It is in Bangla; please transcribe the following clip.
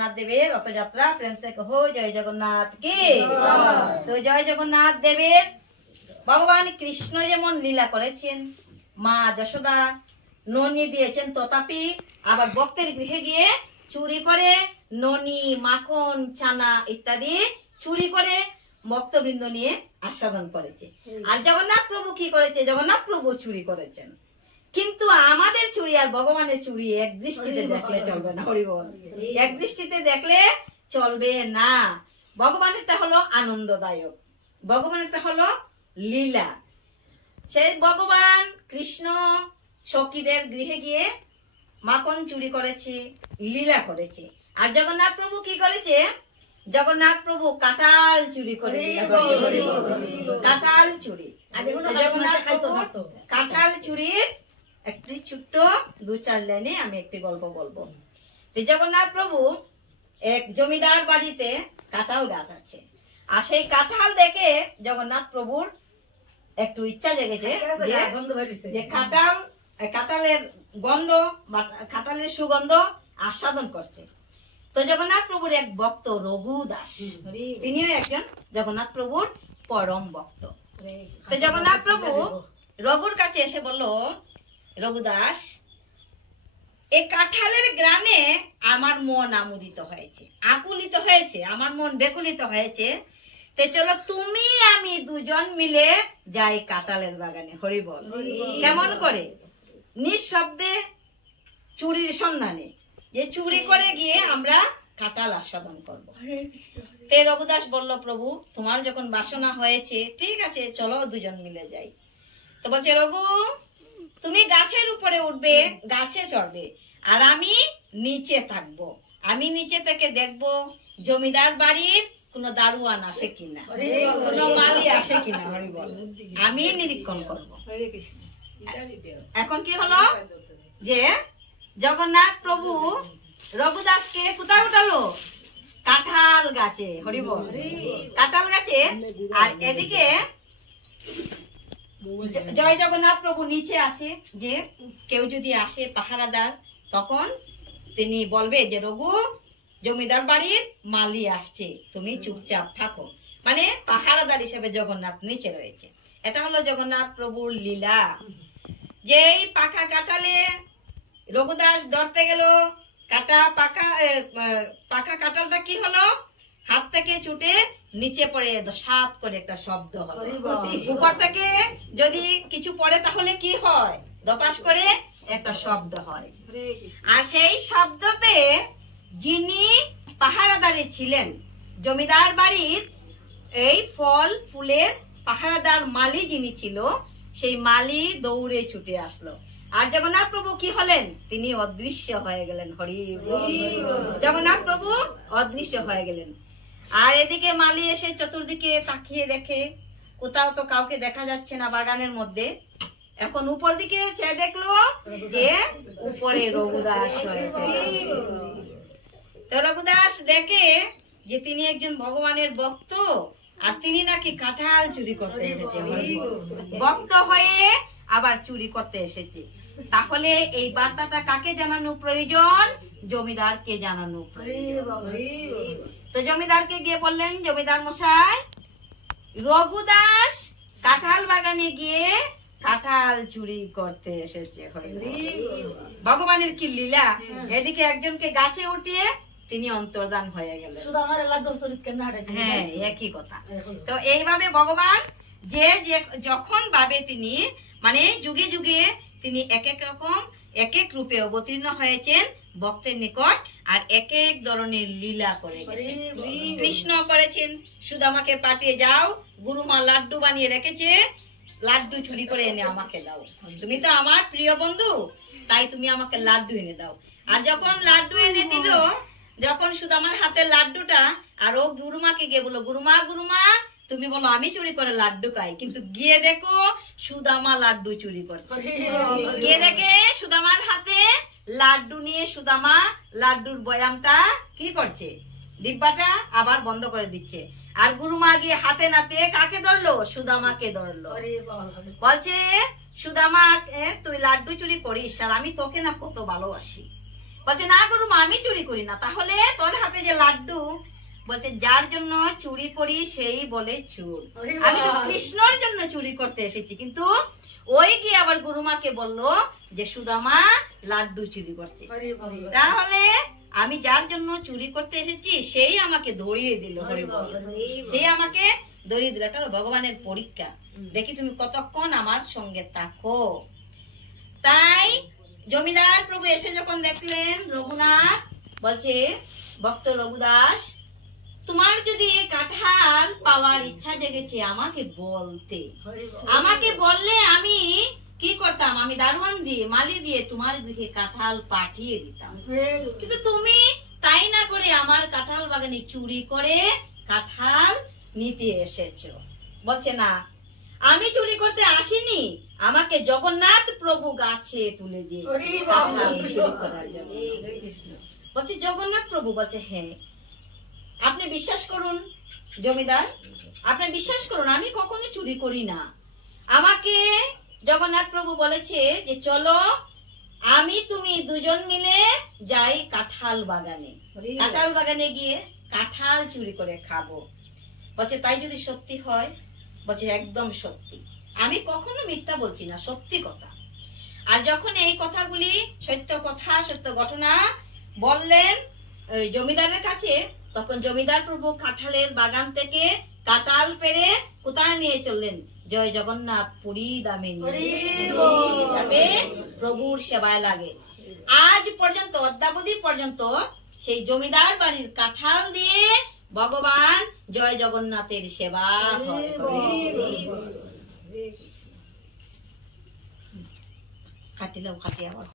জগন্নাথ দেবের রথযাত্রা প্রেম সে কহো জয় জগন্নাথ কি। তো জয় জগন্নাথ দেবের ভগবান কৃষ্ণ যেমন লীলা করেছেন, মা যশোদা ননি দিয়েছেন, তথাপি আবার ভক্তের গৃহে গিয়ে চুরি করে ননি, মাখন, চানা ইত্যাদি চুরি করে ভক্তবৃন্দ নিয়ে আস্বাদন করেছে। আর জগন্নাথ প্রভু কি করেছে? জগন্নাথ প্রভু চুরি করেছেন। কিন্তু আমাদের চুরি আর ভগবানের চুরি এক দৃষ্টিতে দেখলে চলবে না। হরিবল, এক দৃষ্টিতে দেখলে চলবে না। ভগবানেরটা হলো আনন্দদায়ক, ভগবানেরটা হলো লীলা। সেই ভগবান কৃষ্ণ সখীদের গৃহে গিয়ে মাখন চুরি করেছে, লীলা করেছে। আর জগন্নাথ প্রভু কি করেছে? জগন্নাথ প্রভু কাঁঠাল চুরি করে কাঁঠাল চুরি। জগন্নাথ কাঁঠাল চুরির একটি ছোট্ট 2-4 লাইনে আমি একটি গল্প বলবো। জগন্নাথ প্রভু এক জমিদার বাড়িতে কাঁঠাল গাছ আছে, আর সেই কাঁঠাল দেখে জগন্নাথ প্রভুর একটু ইচ্ছা জেগেছে যে কাঁঠালের গন্ধ বা কাঁঠালের সুগন্ধ আস্বাদন করছে। তো জগন্নাথ প্রভুর এক ভক্ত রঘু দাস, তিনিও একজন জগন্নাথ প্রভুর পরম ভক্ত। তো জগন্নাথ প্রভু রঘুর কাছে এসে বলল, রঘু দাস, এই কাঁঠালের গ্রানে আমার মন আমোদিত হয়েছে, আকুলিত হয়েছে, আমার মন বেকুলিত হয়েছে। তো চলো তুমি আমি দুজন মিলে যাই কাঁঠালের বাগানে। হরি বল। কেমন করে? নিঃশব্দে চুরির সন্ধানে, যে চুরি করে গিয়ে আমরা কাঁঠাল আস্বাদন করবো। তে রঘুদাস বলল, প্রভু তোমার যখন বাসনা হয়েছে, ঠিক আছে চলো দুজন মিলে যাই। তো বলছে, রঘু তুমি গাছের উপরে উঠবে, গাছে চড়বে, আর আমি নিচে থাকবো। আমি নিচে থেকে দেখবো জমিদার বাড়ির কোন দারোয়ান আসে কিনা, কোন মালি আসে কিনা। হরি বল। আমি নিরীক্ষণ করবো। এখন কি হলো যে জগন্নাথ প্রভু রঘুদাসকে কোথায় উঠালো? কাঁঠাল গাছে। হরি বল। কাঁঠাল গাছে। আর এদিকে জয় জগন্নাথ প্রভু নিচে আছে, যে কেউ যদি আসে পাহারাদার, তখন তিনি বলবে যে রঘু জমিদার বাড়ির মালি আসছে, তুমি চুপচাপ থাকো। মানে পাহারাদার হিসেবে জগন্নাথ নিচে রয়েছে। এটা হলো জগন্নাথ প্রভুর লীলা। যেই পাকা কাঁঠালে রঘুদাস ধরতে গেল, পাকা কাঁঠালটা কি হলো? হাত থেকে ছুটে নিচে পড়ে সাত করে একটা শব্দ হলো। উপর থেকে যদি কিছু পড়ে তাহলে কি হয়? দপাস করে একটা শব্দ হয়। আর সেই শব্দ পেয়ে যিনি পাহারাদারে ছিলেন, জমিদার বাড়ির এই ফল ফুলের পাহারাদার মালি যিনি ছিল, সেই মালি দৌড়ে ছুটে আসলো। আর জগন্নাথ প্রভু কি হলেন? তিনি অদৃশ্য হয়ে গেলেন। হরি জগন্নাথ প্রভু অদৃশ্য হয়ে গেলেন। আর এদিকে মালি এসে চতুর্দিকে তাকিয়ে দেখে কোথাও তো কাউকে দেখা যাচ্ছে না বাগানের মধ্যে। এখন উপর দিকে চেয়ে দেখলো যে উপরে রঘুদাস রয়েছে। তো রঘুদাস দেখে যে তিনি একজন ভগবানের ভক্ত, আর তিনি নাকি কাঁঠাল চুরি করতে এসেছে। ভক্ত হয়ে আবার চুরি করতে এসেছে। তাহলে এই বার্তাটা কাকে জানানো প্রয়োজন? জমিদারকে জানানো প্রয়োজন। তো জমিদারকে গিয়ে বললেন, জমিদার মশাই, রঘুদাস কাঁঠাল বাগানে গিয়ে কাঁঠাল চুরি করতে এসেছে। ভগবানের কি লীলা! এদিকে একজনকে গাছে উঠিয়ে তিনি অন্তর্ধান হয়ে গেলেন। হ্যাঁ, একই কথা। তো এইভাবে ভগবান যে যখন ভাবে তিনি, মানে যুগে যুগে তিনি এক এক রকম এক এক রূপে অবতীর্ণ হয়েছেন ভক্তের নিকট, আর এক এক ধরনের লীলা করে গেছেন। কৃষ্ণ করেছেন, সুদামাকে পাঠিয়ে যাও, গুরুমা লাড্ডু বানিয়ে রেখেছে, লাড্ডু চুরি করে এনে আমাকে দাও, তুমি তো আমার প্রিয় বন্ধু, তাই তুমি আমাকে লাড্ডু এনে দাও। আর যখন লাড্ডু এনে দিল, যখন সুদামার হাতে লাড্ডুটা, আর ও গুরুমাকে গিয়ে বললো, গুরুমা গুরুমা তুমি বলো আমি চুরি করে লাড্ডু খাই, কিন্তু গিয়ে দেখো সুদামা লাড্ডু চুরি করছে। গিয়ে দেখে সুদামার হাতে লাড্ডু নিয়ে সুদামা লাড্ডুর বয়ামটা কি করছে, ডিব্বাটা আবার বন্ধ করে দিচ্ছে। আর গুরুমা গিয়ে হাতে নাতে কাকে ধরলো? সুদামাকে ধরলো। বলছে, সুদামা তুই লাড্ডু চুরি করিস, আর আমি তোকে না কত ভালোবাসি, বলছে না গুরুমা আমি চুরি করি না। তাহলে তোর হাতে যে লাড্ডু, বলছে যার জন্য চুরি করি সেই বলে চোর, আমি তো কৃষ্ণর জন্য চুরি করতে এসেছি। কিন্তু ওই গিয়ে আবার গুরুমাকে বললো যে সুদামা লাড্ডু চুরি করছে। তাহলে আমি যার জন্য চুরি করতে এসেছি সেই আমাকে ধরিয়ে দিল, সেই আমাকে ধরিয়ে দিল। এটা হলো ভগবানের পরীক্ষা, দেখি তুমি কতক্ষণ আমার সঙ্গে থাকো। তাই জমিদার প্রভু এসে যখন দেখলেন রঘুনাথ, বলছে ভক্ত রঘুদাস তোমার যদি কাঁঠাল পাওয়ার ইচ্ছা জেগেছে আমাকে বলতে, আমাকে বললে আমি কি করতাম, আমি দারোয়ান দিয়ে মালি দিয়ে তোমার দিকে কাঁঠাল পাঠিয়ে দিতাম। কিন্তু তুমি তাই না করে আমার কাঁঠাল বাগানে চুরি করে কাঁঠাল নিতে এসেছো। বলছে না আমি চুরি করতে আসিনি, আমাকে জগন্নাথ প্রভু গাছে তুলে দিয়ে কাঁঠাল চুরি করার জন্য। বলছে জগন্নাথ প্রভু? বলছে হ্যাঁ। আপনি বিশ্বাস করুন জমিদার, আপনি বিশ্বাস করুন আমি কখনো চুরি করি না। আমাকে জগন্নাথ প্রভু বলেছে যে চলো আমি তুমি দুজন মিলে যাই কাঁঠাল বাগানে, কাঁঠাল বাগানে গিয়ে কাঁঠাল চুরি করে খাবো। বলছে তাই যদি সত্যি হয়? বলছে একদম সত্যি, আমি কখনো মিথ্যা বলছি না, সত্যি কথা। আর যখন এই কথাগুলি সত্য কথা সত্য ঘটনা বললেন জমিদারের কাছে, তখন জমিদার প্রভু কাঁঠালের বাগান থেকে কাঁঠাল পেরে কোথায় নিয়ে চললেন? জয় জগন্নাথ পুরী দামে, যাতে প্রভুর সেবায় লাগে। আজ পর্যন্ত অদ্যাবধি পর্যন্ত সেই জমিদার বাড়ির কাঁঠাল দিয়ে ভগবান জয় জগন্নাথের সেবা হয়। খাটিলাম খাটি আবার